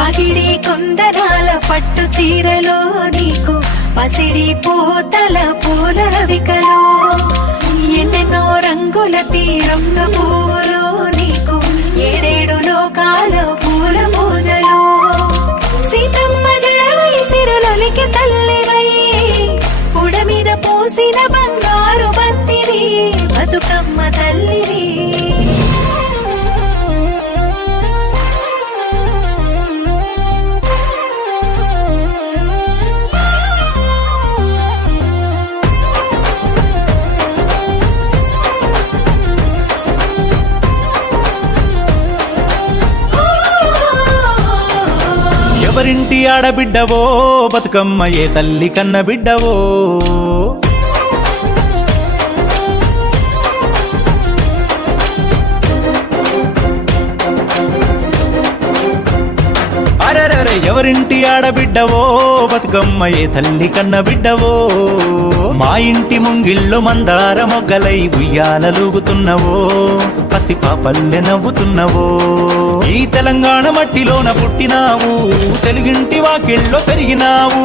పగిడి కొందరాల పట్టు చీరలో నీకు పసిడి పూతల పూల రవికలో ఎన్నెన్నో రంగుల తీరంగ పూలో నీకు ఏడేడు లోకాల పూల పూజలో. సీతమ్మ జడవై సిరులొలికి తల్లివై ఆడబిడ్డవో బతుకమ్మ ఏ తల్లి కన్న బిడ్డవో. అరెరరే ఎవరింటి ఆడబిడ్డవో బతుకమ్మ ఏ తల్లి కన్న బిడ్డవో. మా ఇంటి ముంగిళ్ళు మందార మొగ్గలై ఉయ్యాలలుగుతున్నవో పసిపాపల్లె నవ్వుతున్నవో. ఈ తెలంగాణ మట్టిలోన పుట్టినావు తెలుగింటి వాకిళ్ళో పెరిగినావు.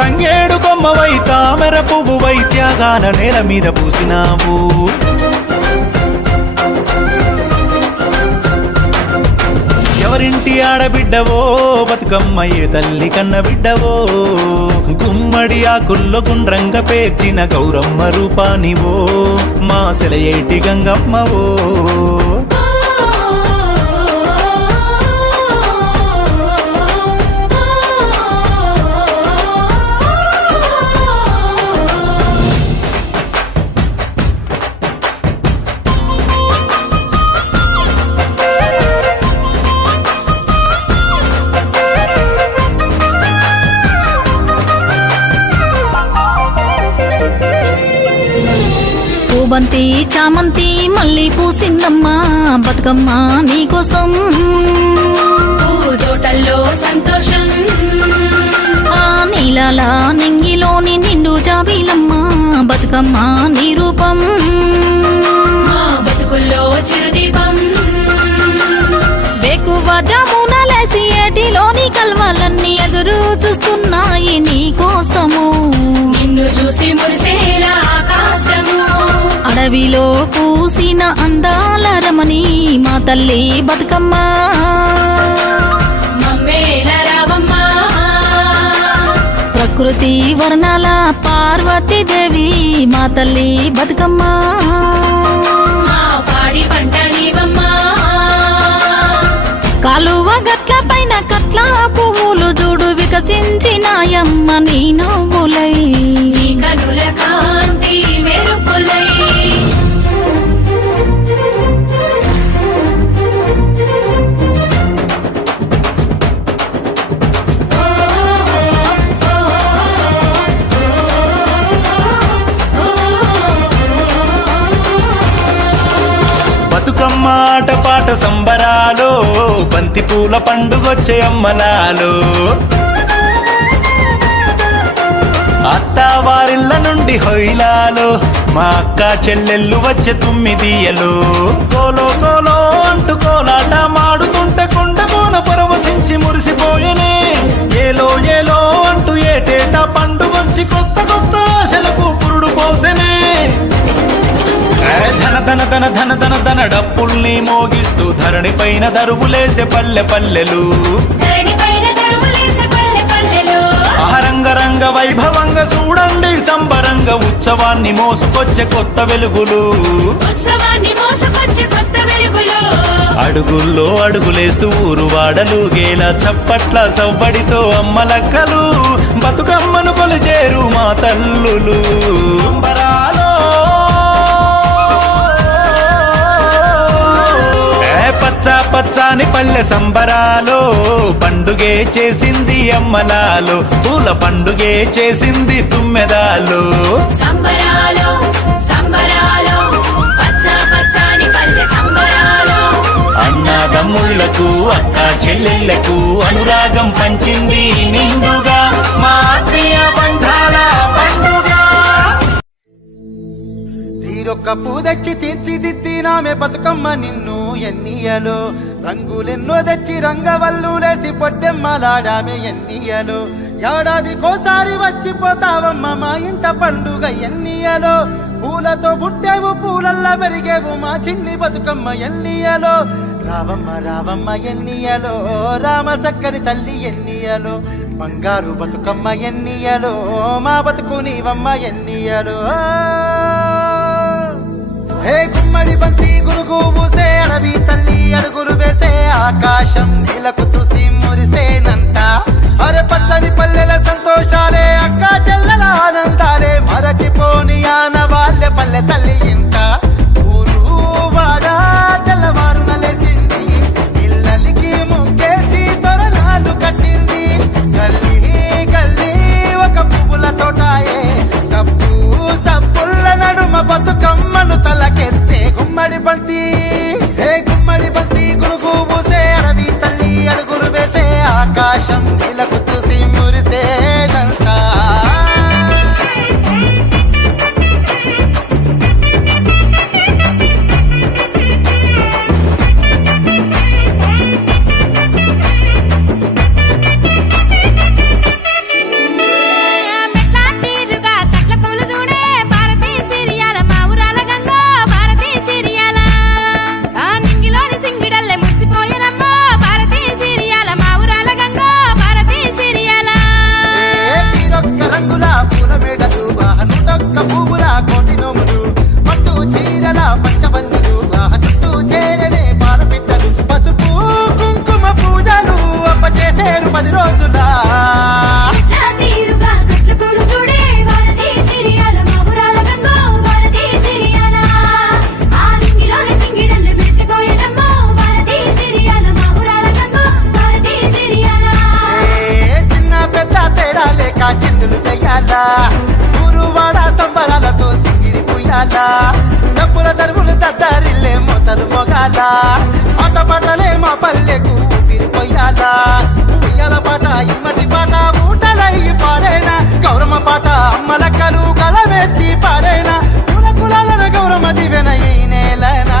తంగేడు కొమ్మవై తామెర పువ్వువై త్యాగాల నేల మీద పూసినావు. ఎవరింటి ఆడబిడ్డవో బతుకమ్మ ఏ తల్లి కన్న బిడ్డవో గుమ్మడి ఆకుల్లో గుండ్రంగ పేర్చిన గౌరమ్మ రూపానివో మా సెలయేటి గంగమ్మవో. చామంతి మళ్ళీ పూసిందమ్మా బతుకమ్మ నీకోసం. పూదోటల్లో సంతోషం. ఆ నీలాల నింగిలోని నిండు జాబీలమ్మ బతుకమ్మ నీ రూపం. బతుకుల్లో చిరుదీపం. బేకువ జమునలేసి ఏటిలోని కల్వలన్నీ ఎదురు చూస్తున్నాయి నీ కోసము నిన్ను చూసి మురిసేలా అడవిలో పూసిన అందాల రమణి మా తల్లి బతుకమ్మ. ప్రకృతి వర్ణాల పార్వతీదేవి మా తల్లి బతుకమ్మ. పాడి పంట నీవమ్మా. కాలువ గట్ల పైన కట్ల పువ్వులు చూడు వికసించినాయమ్మ నీ నవ్వులై. కనుల కాంతి మెరుపులై. ఆట పాట సంబరాలో బంతి పూల పండుగొచ్చే అమ్మలాలో. అత్త వారిళ్ళ నుండి హొయిలాలో మా అక్క చెల్లెళ్ళు వచ్చే తుమ్మిదియలో. కోలో కోలో ధరణి పైన దరువులేసే పల్లె పల్లెలు. రంగ వైభవంగా చూడండి సంబరంగ ఉత్సవాన్ని మోసుకొచ్చే కొత్త వెలుగులు. ఉత్సవాన్ని మోసుకొచ్చే కొత్త వెలుగులో. అడుగుల్లో అడుగులేస్తూ ఊరు వాడలు గేల చప్పట్ల సవ్వడితో అమ్మలక్కలు బతుకమ్మను కొలిచేరు మా తల్లులు. సంబరాలో పచ్చ పచ్చాని పల్లె సంబరాలో పండుగే చేసింది అమ్మలాలో పూల పండుగే చేసింది తుమ్మెదాలో. సంబరాలో సంబరాలో పచ్చ పచ్చని పల్లె సంబరాలో. అన్నదమ్ముళ్ళకు అక్క చెల్లెళ్ళకు అనురాగం పంచింది నిండుగా. మా ఆత్మీయ బంధాల పండుగ. తీరొక్క ఒక్కొక్క పూ తెచ్చి తీర్చిదిద్దినామె బతుకమ్మ నిన్ను. ఎన్నియలో? రంగులెన్నో తెచ్చి రంగవల్లులేసి పొట్టెమ్మలాడామె ఎన్నియలో? ఏడాది కోసారి వచ్చిపోతావమ్మ మా ఇంట పండుగ ఎన్నియలో? పూలతో పుట్టేవు పూలల్లా పెరిగేవు మా చిన్ని బతుకమ్మ ఎన్నియలో? రావమ్మ రావమ్మ ఎన్నియలో? రామ సక్కని తల్లి ఎన్నియలో? బంగారు బతుకమ్మ ఎన్నియలో? మా బతుకు నీవమ్మ ఎన్నియలో? హే గుమ్మడి బంతి గురుగు పూసే అడవి తల్లి అడుగులు వేసే ఆకాశం నీలకు చూసి మురిసేనంట అరే పచ్చని పల్లెల సంతోషాలే అక్క చెల్లెల ఆనందాలే. మరచిపోని ఆన వాళ్ళ పల్లె తల్లి పుయ్యాల గురువాడ సంబరాలతో సిగిరి పుయ్యాల? డబ్బుల తరువులు తద్దరిల్లే మొదలు మొగాల? ఆట పాటలే మా పల్లెకు ఊపిరి పొయ్యాల పుయ్యాల పాట ఇమ్మటి పాట ఊటలయ్యి పాడైన? గౌరమ్మ పాట అమ్మలక్కలు గలమెత్తి పాడైన? కుల కులాలను గౌరమ్మ దివెన ఈ నేలనా?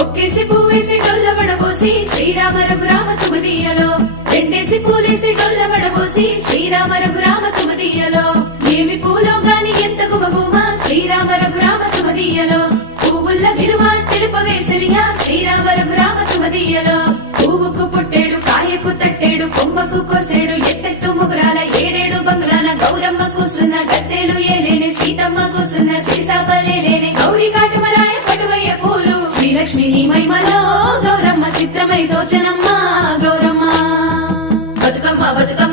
ఒక్కేసి పువ్వేసి డొల్ల వడబోసి శ్రీరామ రఘురామ తుమదీయలో రెండేసి పూలేసి డొల్ల వడబోసి శ్రీరామ రఘురామ తుమదీయలో ఏమి పూలో గాని ఎంత గుమగుమ శ్రీరామ రఘురామ తుమదీయలో పువ్వుల్ల విలువ తెలుపవేసలియా శ్రీరామ రఘురామ తుమదీయలో పువ్వుకు పుట్టేడు కాయకు తట్టేడు కొమ్మకు కోసేడు ఎత్తెత్తు ముగురాల ఏడేడు బంగ్లాల గౌరమ్మ కూసున్న గద్దెలు ఏలేని శ్రీలక్ష్మి నీ మహిమలో గౌరమ్మ చిత్రమై దోచనమ్మ గౌరమ్మ. బతుకమ్మ బతుకమ్మ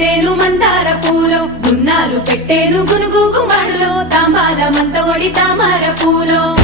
ముదిద్దేను మందార పూలో గున్నాలు పెట్టేను గునుగు గుమాడులో తాంబాల మంత ఒడి తామర పూలో.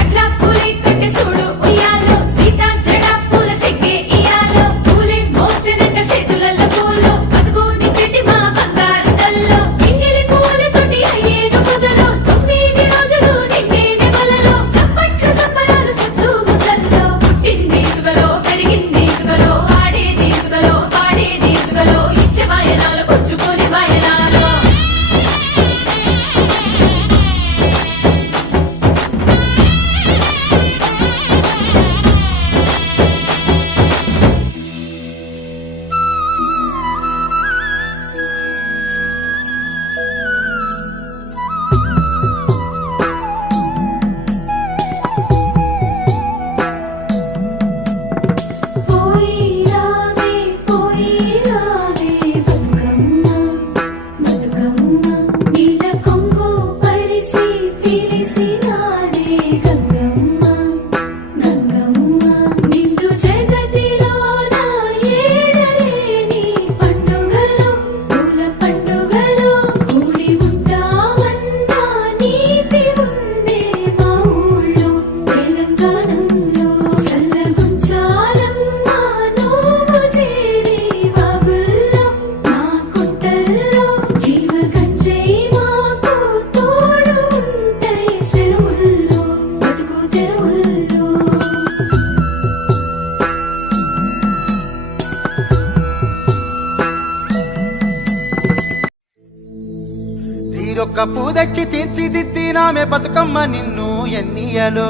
తీరొక్క తెచ్చి తీర్చిదిద్దినామె బతుకమ్మ నిన్ను ఎన్నియలో.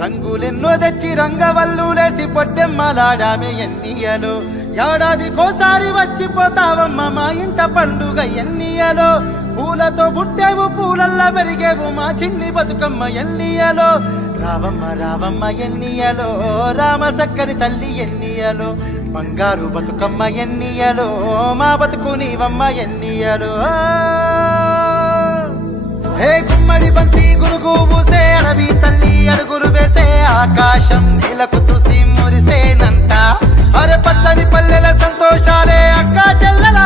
రంగులెన్నో తెచ్చి రంగవల్లులేసి పొట్టెమ్మలాడామె ఎన్నియలో. ఏడాది కోసారి వచ్చిపోతావమ్మ మా ఇంట పండుగ ఎన్నియలో. పూలతో పుట్టేవు పూలల్లా పెరిగేవు మా చిన్ని బతుకమ్మ ఎన్నియలో. రావమ్మ రావమ్మ ఎన్నియలో రామ సక్కని తల్లి ఎన్నియలో. బంగారు బతుకమ్మ ఎన్నియలో మా బతుకు నీవమ్మ ఎన్నియలో. హే గుమ్మడి బంతి గురుగు పూసే అడవి తల్లి అడుగురు వేసే ఆకాశం నీలకు చూసి మురిసేనంత అరే పచ్చని పల్లెల సంతోషాలే అక్క చెల్లెల